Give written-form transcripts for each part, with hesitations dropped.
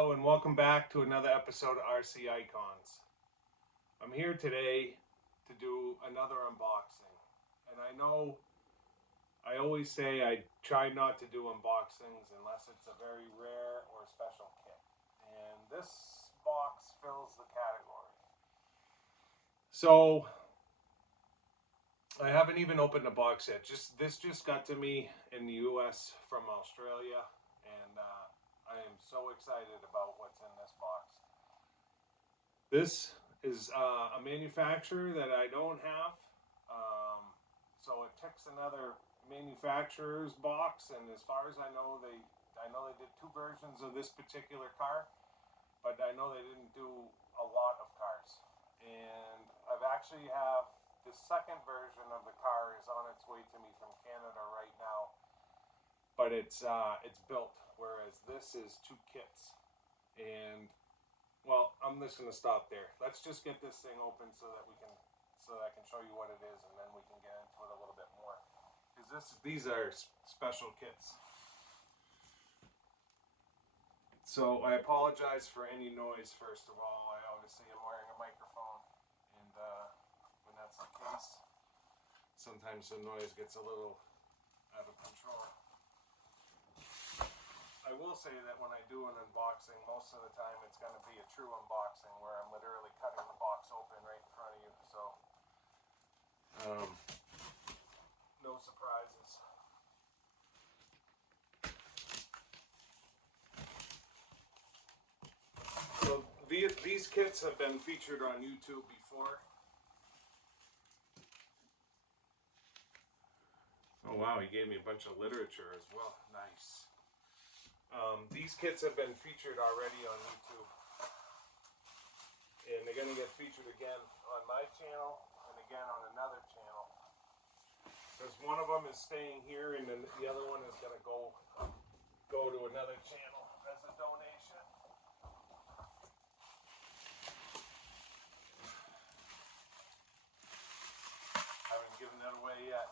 Hello and welcome back to another episode of RC Icons. I'm here today to do another unboxing. And I know I always say I try not to do unboxings unless it's a very rare or special kit. And this box fills the category. So I haven't even opened the box yet. This just got to me in the US from Australia, and I am so excited about what's in this box. This is a manufacturer that I don't have, so it ticks another manufacturer's box. And as far as I know they did two versions of this particular car, but I know they didn't do a lot of cars. And I've actually have the second version of the car is on its way to me from Canada right now, but it's built, whereas this is two kits. And well, I'm just gonna stop there. Let's just get this thing open so that I can show you what it is, and then we can get into it a little bit more. Because these are special kits. So I apologize for any noise. First of all, I obviously am wearing a microphone, and when that's the case, sometimes the noise gets a little out of control. I will say that when I do an unboxing, most of the time it's going to be a true unboxing where I'm literally cutting the box open right in front of you. So, no surprises. So these kits have been featured on YouTube before. Oh wow, he gave me a bunch of literature as well. Nice. These kits have been featured already on YouTube, and they're going to get featured again on my channel and again on another channel. Because one of them is staying here, and then the other one is going to go to another channel as a donation. Haven't given that away yet.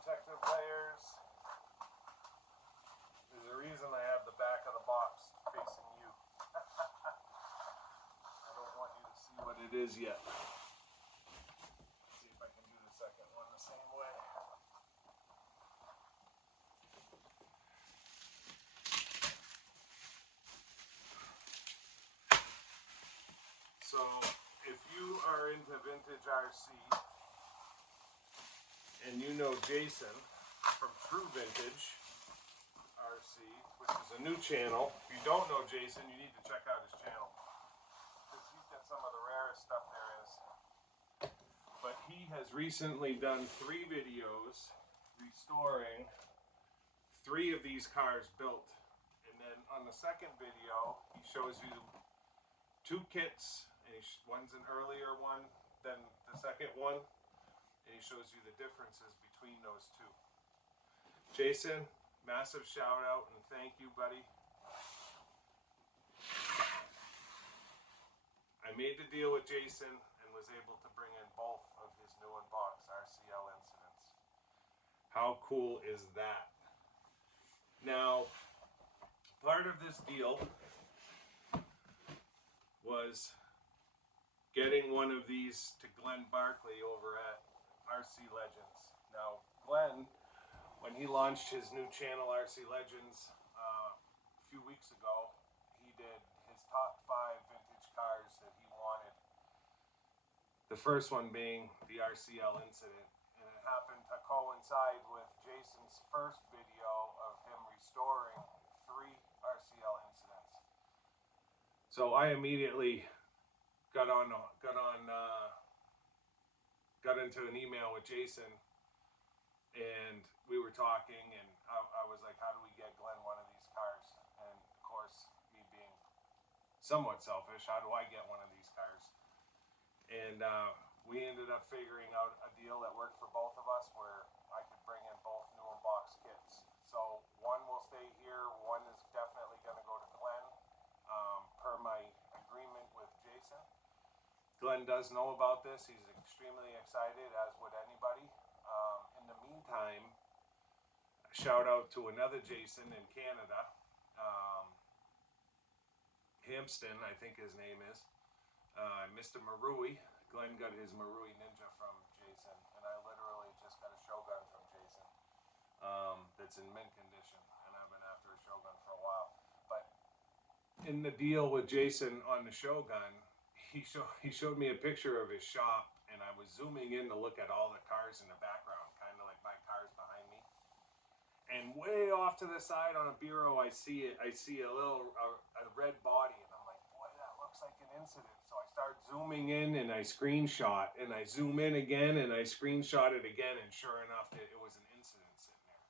Protective layers. There's a reason I have the back of the box facing you. I don't want you to see what it is yet. Let's see if I can do the second one the same way. So if you are into vintage RC, and you know Jason from True Vintage RC, which is a new channel. If you don't know Jason, you need to check out his channel, because he's got some of the rarest stuff there is. But he has recently done 3 videos restoring 3 of these cars built. And then on the second video, he shows you 2 kits, and one's an earlier one than the second one. And he shows you the differences between those 2. Jason, massive shout out and thank you, buddy. I made the deal with Jason and was able to bring in both of his new unboxed RCL Incidents. How cool is that? Now, part of this deal was getting one of these to Glenn Barkley over at RC Legends. Now, Glenn, when he launched his new channel, RC Legends, a few weeks ago, he did his top 5 vintage cars that he wanted. The first one being the RCL Incident. And it happened to coincide with Jason's first video of him restoring 3 RCL Incidents. So I immediately got into an email with Jason, and we were talking, and I was like, how do we get Glenn one of these cars? And of course, me being somewhat selfish, how do I get one of these cars? And we ended up figuring out a deal that worked for both of us, where I could bring in both new unboxed kits. So one will stay here, one is definitely going to go to Glenn, per my agreement with Jason. Glenn does know about this. He's extremely excited, as would anybody. In the meantime, shout out to another Jason in Canada, Hampston, I think his name is, Mr. Marui. Glenn got his Marui Ninja from Jason, and I literally just got a Shogun from Jason that's in mint condition, and I've been after a Shogun for a while. But in the deal with Jason on the Shogun, he showed me a picture of his shop, and I was zooming in to look at all the cars in the background, kind of like my cars behind me. And way off to the side on a bureau, I see a red body, and I'm like, boy, that looks like an incident. So I start zooming in, and I screenshot, and I zoom in again, and I screenshot it again, and sure enough, it was an incident sitting there.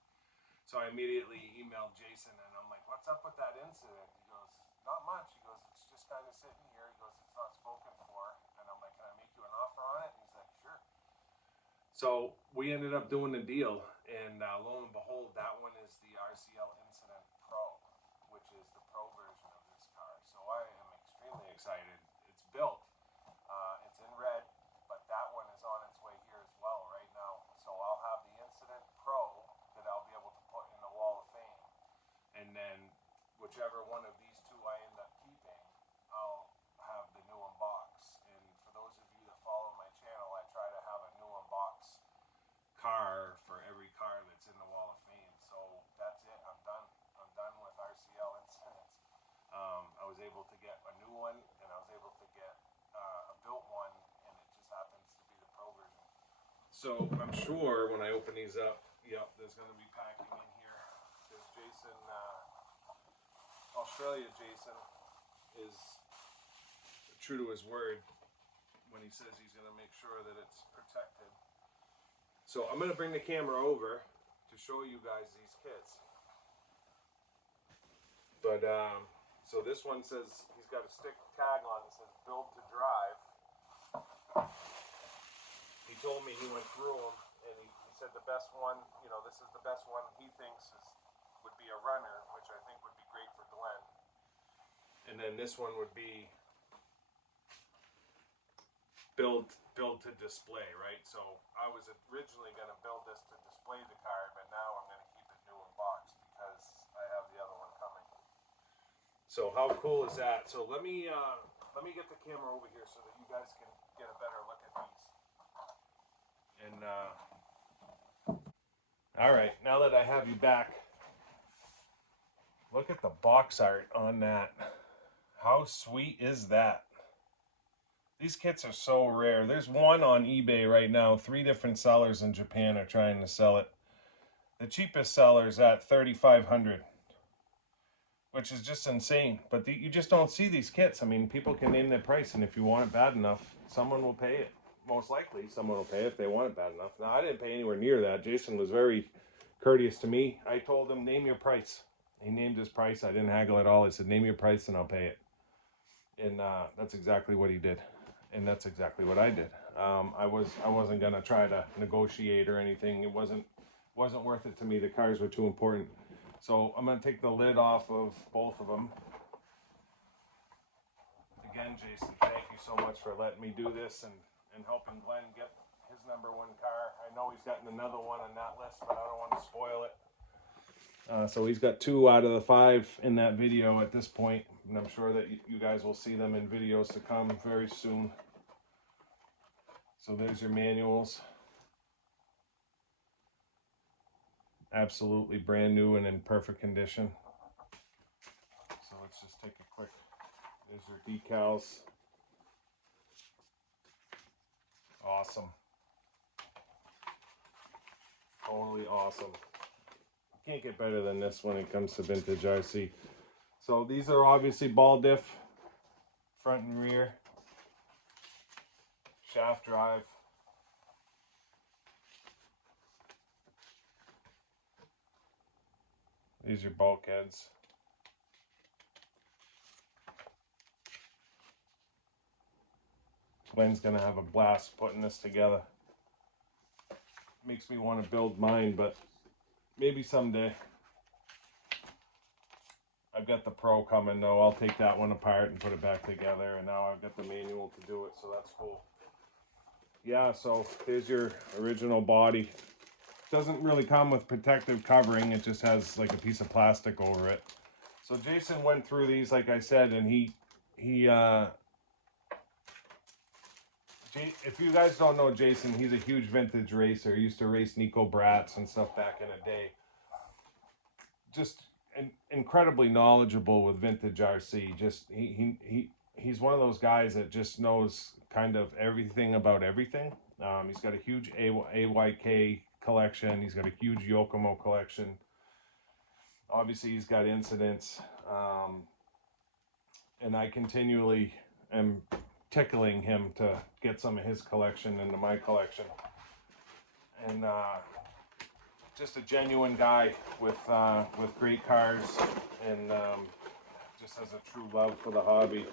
So I immediately emailed Jason, and I'm like, what's up with that incident? He goes, not much. He goes, it's just kind of sitting here. He goes, it's not spoken for. And I'm like, can I make you an offer on it? And he's like, sure. So we ended up doing the deal, and lo and behold, that one is the RCL Incident Pro, which is the pro version of this car. So I am extremely excited. It's built. It's in red, but that one is on its way here as well right now. So I'll have the Incident Pro that I'll be able to put in the Wall of Fame, and then whichever one of these two I end up keeping, I'll have the new unbox. And for those of you that follow my channel, I try to have a new unbox car for every car that's in the Wall of Fame. So that's it. I'm done. I'm done with RCL Incidents. I was able to get a new one, and I was able to get a built one, and it just happens to be the pro version. So I'm sure when I open these up, yep, there's going to be packing in here. Because Jason, Australia Jason, is true to his word when he says he's going to make sure that it's protected. So I'm going to bring the camera over to show you guys these kits. But, so this one says, he's got a stick tag on that says build to drive. He told me he went through them, and he said the best one, you know, this is the best one he thinks would be a runner, which I think would be great for Glenn. And then this one would be build to display, right? So I was originally going to build this to display the car, but now I'm going to keep it new in box because I have the other one coming. So how cool is that? So let me get the camera over here so that you guys can get a better look at these. And all right, now that I have you back, look at the box art on that. How sweet is that? These kits are so rare. There's one on eBay right now. 3 different sellers in Japan are trying to sell it. The cheapest seller is at $3,500, which is just insane. But you just don't see these kits. I mean, people can name their price, and if you want it bad enough, someone will pay it. Most likely, someone will pay it if they want it bad enough. Now, I didn't pay anywhere near that. Jason was very courteous to me. I told him, name your price. He named his price. I didn't haggle at all. I said, name your price and I'll pay it. And that's exactly what he did. And that's exactly what I did. I wasn't gonna try to negotiate or anything. It wasn't worth it to me. The cars were too important. So I'm gonna take the lid off of both of them. Again, Jason, thank you so much for letting me do this and helping Glenn get his #1 car. I know he's gotten another one on that list, but I don't want to spoil it. So he's got 2 out of the 5 in that video at this point, and I'm sure that you guys will see them in videos to come very soon. So there's your manuals. Absolutely brand new and in perfect condition. So let's just take a quick, there's your decals. Awesome. Totally awesome. Can't get better than this when it comes to vintage RC. So these are obviously ball diff, front and rear, shaft drive. These are bulkheads. Glenn's gonna have a blast putting this together. Makes me want to build mine, but maybe someday. I've got got the Pro coming though. I'll take that one apart and put it back together, and now I've got the manual to do it, so that's cool. Yeah, so there's your original body. Doesn't really come with protective covering, it just has like a piece of plastic over it. So Jason went through these, like I said, and if you guys don't know Jason, he's a huge vintage racer. He used to race Nico Bratz and stuff back in the day. Just incredibly knowledgeable with vintage RC. Just he's one of those guys that just knows kind of everything about everything. He's got a huge AYK collection. He's got a huge Yokomo collection. Obviously, he's got Incidents. And I continually am tickling him to get some of his collection into my collection. And just a genuine guy with great cars, and just has a true love for the hobby.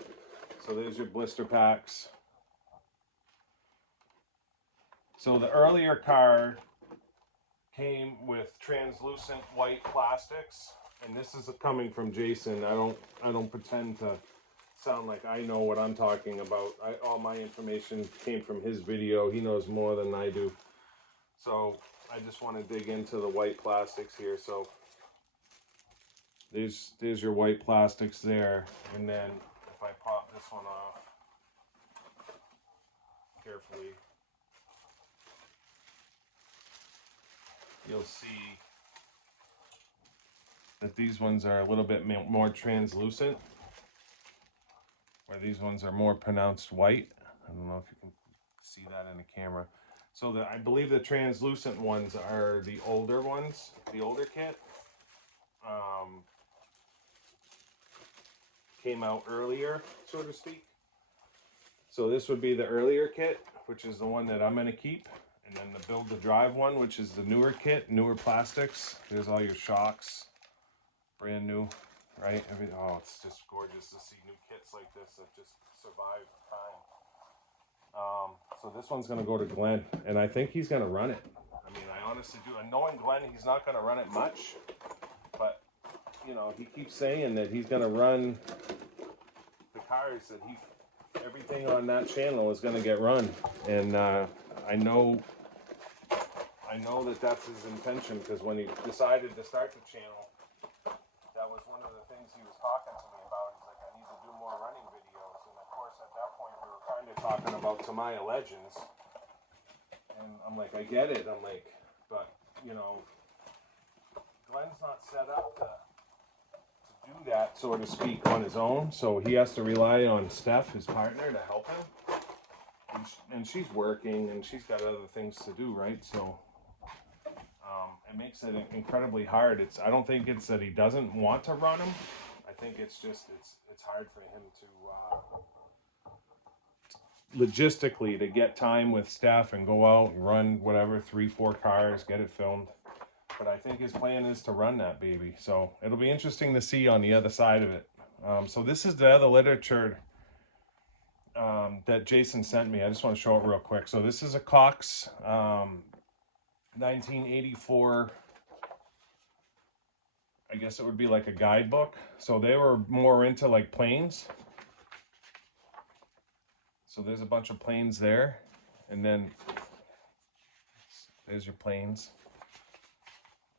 So there's your blister packs. So the earlier car came with translucent white plastics, and this is coming from Jason. I don't pretend to sound like I know what I'm talking about. All my information came from his video. He knows more than I do. So I just want to dig into the white plastics here. So there's your white plastics there, and then if I pop this one off carefully, you'll see that these ones are a little bit more translucent, where these ones are more pronounced white. I don't know if you can see that in the camera. So I believe the translucent ones are the older ones, the older kit. Came out earlier, so to speak. So this would be the earlier kit, which is the one that I'm going to keep. And then the Build to Drive one, which is the newer kit, newer plastics. There's all your shocks, brand new, right? Oh, it's just gorgeous to see new kits like this that just survive time. So this one's going to go to Glenn, and I think he's going to run it. I mean, I honestly do. And knowing Glenn, he's not going to run it much, but you know, he keeps saying that he's going to run the cars that everything on that channel is going to get run, and I know that that's his intention, because when he decided to start the channel, that was one of the things he was talking to me about. He's like, I need to do more running videos, and of course at that point we were kind of talking about Tamiya Legends, and I'm like, I get it. I'm like, but you know, Glenn's not set up to do that, so to speak, on his own, so he has to rely on Steph, his partner, to help him, and she's working and she's got other things to do, right? So it makes it incredibly hard. I don't think it's that he doesn't want to run them. I think it's just it's hard for him to logistically to get time with Steph and go out and run whatever 3-4 cars, get it filmed. But I think his plan is to run that baby. So it'll be interesting to see on the other side of it. So this is the other literature that Jason sent me. I just want to show it real quick. So this is a Cox 1984, I guess it would be like a guidebook. So they were more into like planes. So there's a bunch of planes there. And then there's your planes.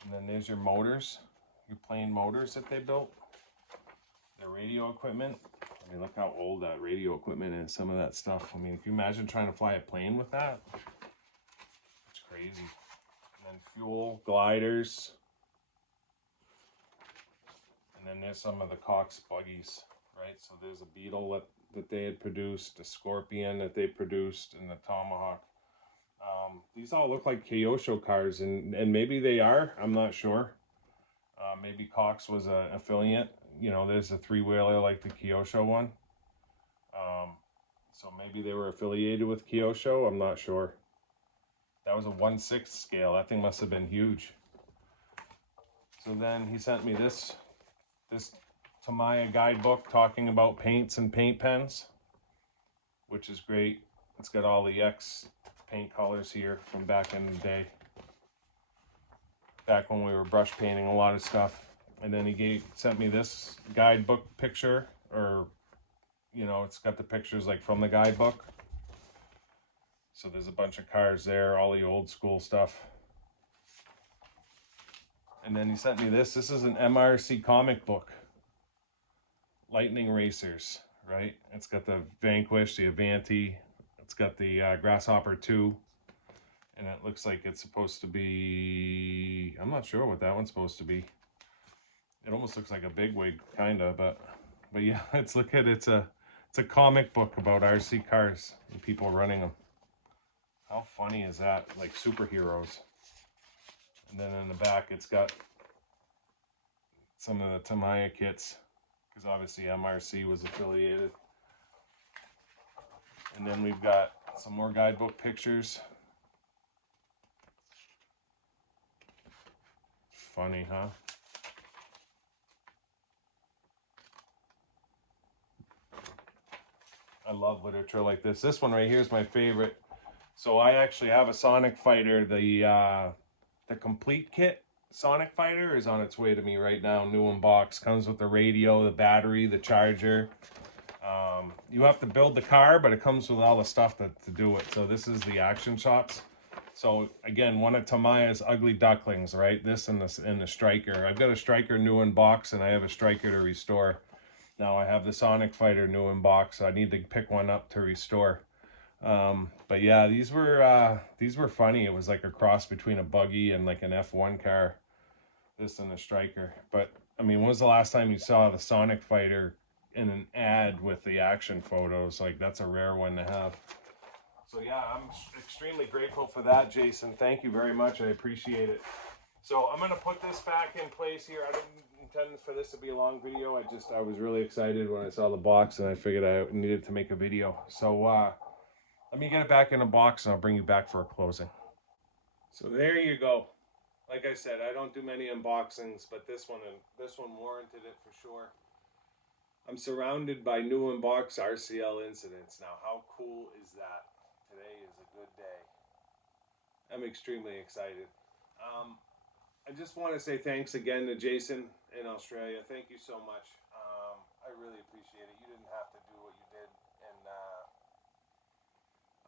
And then there's your motors, your plane motors that they built. Their radio equipment. I mean, look how old that radio equipment is, some of that stuff. I mean, if you imagine trying to fly a plane with that, it's crazy. And then fuel, gliders. And then there's some of the Cox buggies, right? So there's a Beetle that they had produced, a Scorpion that they produced, and the Tomahawk. These all look like Kyosho cars, and maybe they are, I'm not sure. Maybe Cox was an affiliate. You know, there's a 3-wheeler like the Kyosho one. So maybe they were affiliated with Kyosho, I'm not sure. That was a 1/6 scale. That thing must have been huge. So then he sent me this Tamiya guidebook talking about paints and paint pens, which is great. It's got all the X paint colors here from back in the day. Back when we were brush painting a lot of stuff. And then he sent me this guidebook picture, or, you know, it's got the pictures like from the guidebook. So there's a bunch of cars there, all the old school stuff. And then he sent me this. This is an MRC comic book. Lightning Racers, right? It's got the Vanquish, the Avanti. It's got the Grasshopper 2. And it looks like it's supposed to be... I'm not sure what that one's supposed to be. It almost looks like a bigwig, kind of, but yeah, it's a comic book about RC cars and people running them. How funny is that? Like superheroes. And then in the back, it's got some of the Tamiya kits, because obviously MRC was affiliated. And then we've got some more guidebook pictures. Funny, huh? I love literature like this. This one right here is my favorite. So I actually have a Sonic Fighter. The complete kit Sonic Fighter is on its way to me right now. New in box. Comes with the radio, the battery, the charger. You have to build the car, but it comes with all the stuff to do it. So this is the action shots. So again, one of Tamiya's ugly ducklings, right? This and the Striker. I've got a Striker new in box, and I have a Striker to restore. Now I have the Sonic Fighter new in box, so I need to pick one up to restore. But yeah, these were funny. It was like a cross between a buggy and like an F1 car. This and the Striker. But I mean, when was the last time you saw the Sonic Fighter in an ad with the action photos? Like, that's a rare one to have. So yeah, I'm extremely grateful for that, Jason. Thank you very much. I appreciate it. So I'm gonna put this back in place here. I didn't intend for this to be a long video. I was really excited when I saw the box, and I figured I needed to make a video. So let me get it back in a box, and I'll bring you back for a closing. So there you go. Like I said, I don't do many unboxings, but this one warranted it for sure. I'm surrounded by new in-box RCL Incidents. Now, how cool is that? Today is a good day. I'm extremely excited. I just want to say thanks again to Jason in Australia. Thank you so much. I really appreciate it. You didn't have to do what you did, and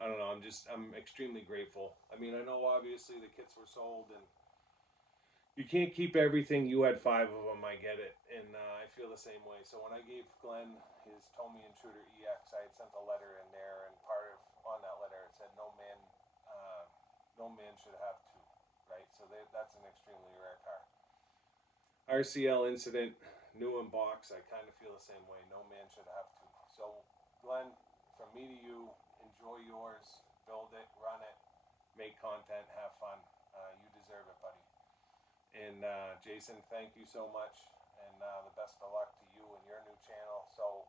I don't know. I'm extremely grateful. I mean, I know obviously the kits were sold, and you can't keep everything. You had 5 of them. I get it, and I feel the same way. So when I gave Glenn his Tommy Intruder EX, I had sent a letter in there, and on that letter it said no man should have 2. Right? So that's an extremely rare car. RCL Incident, new in box. I kind of feel the same way. No man should have 2. So, Glenn, from me to you, enjoy yours. Build it, run it, make content, have fun. You deserve it, buddy. And Jason, thank you so much. And the best of luck to you and your new channel. So,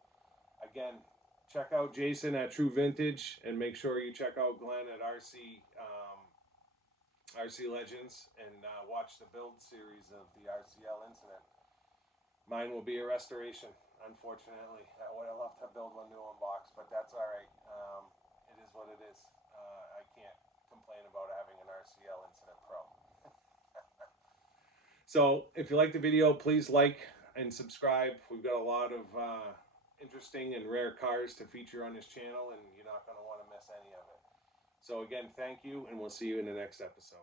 again, check out Jason at True Vintage, and make sure you check out Glenn at RC Legends, and watch the build series of the RCL Incident. Mine will be a restoration, unfortunately. I would have loved to build one new in box, but that's all right. It is what it is. I can't complain about having an RCL Incident Pro. So if you like the video, please like and subscribe. We've got a lot of interesting and rare cars to feature on this channel, and you're not going to want to miss any of it. So again, thank you, and we'll see you in the next episode.